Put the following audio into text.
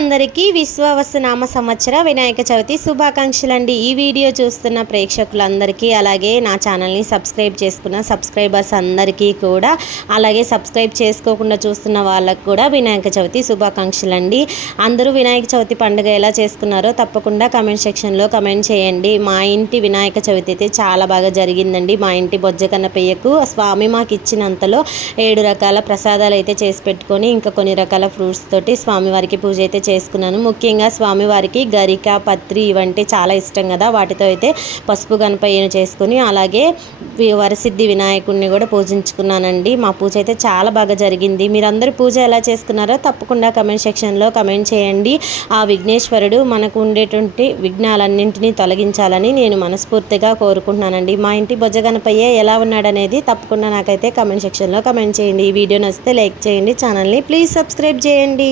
అందరికీ విశ్వవసునామ సంవత్సర వినాయక చవితి శుభాకాంక్షలండి. ఈ వీడియో చూస్తున్న ప్రేక్షకులందరికీ, అలాగే నా ఛానల్ని సబ్స్క్రైబ్ చేసుకున్న సబ్స్క్రైబర్స్ అందరికీ కూడా, అలాగే సబ్స్క్రైబ్ చేసుకోకుండా చూస్తున్న వాళ్ళకు కూడా వినాయక చవితి శుభాకాంక్షలండి. అందరూ వినాయక చవితి పండుగ ఎలా చేసుకున్నారో తప్పకుండా కమెంట్ సెక్షన్లో కమెంట్ చేయండి. మా ఇంటి వినాయక చవితి అయితే చాలా బాగా జరిగిందండి. మా ఇంటి బొజ్జకన్నపయ్యకు స్వామి మాకు ఇచ్చినంతలో 7 రకాల ప్రసాదాలు అయితే చేసి పెట్టుకొని, ఇంకా కొన్ని రకాల ఫ్రూట్స్ తోటి స్వామివారికి పూజ అయితే చేసుకున్నాను. ముఖ్యంగా స్వామివారికి గరిక, పత్రి ఇవంటే చాలా ఇష్టం కదా, వాటితో అయితే పసుపు గణపయ్యను చేసుకుని, అలాగే వరసిద్ధి వినాయకుడిని కూడా పూజించుకున్నానండి. మా పూజ అయితే చాలా బాగా జరిగింది. మీరందరూ పూజ ఎలా చేసుకున్నారో తప్పకుండా కమెంట్ సెక్షన్లో కమెంట్ చేయండి. ఆ విఘ్నేశ్వరుడు మనకు ఉండేటువంటి విఘ్నాలన్నింటినీ తొలగించాలని నేను మనస్ఫూర్తిగా కోరుకుంటున్నానండి. మా ఇంటి బొజ్జగణపయ్య ఎలా ఉన్నాడనేది తప్పకుండా నాకైతే కమెంట్ సెక్షన్లో కమెంట్ చేయండి. ఈ వీడియో నచ్చితే లైక్ చేయండి. ఛానల్ని ప్లీజ్ సబ్స్క్రైబ్ చేయండి.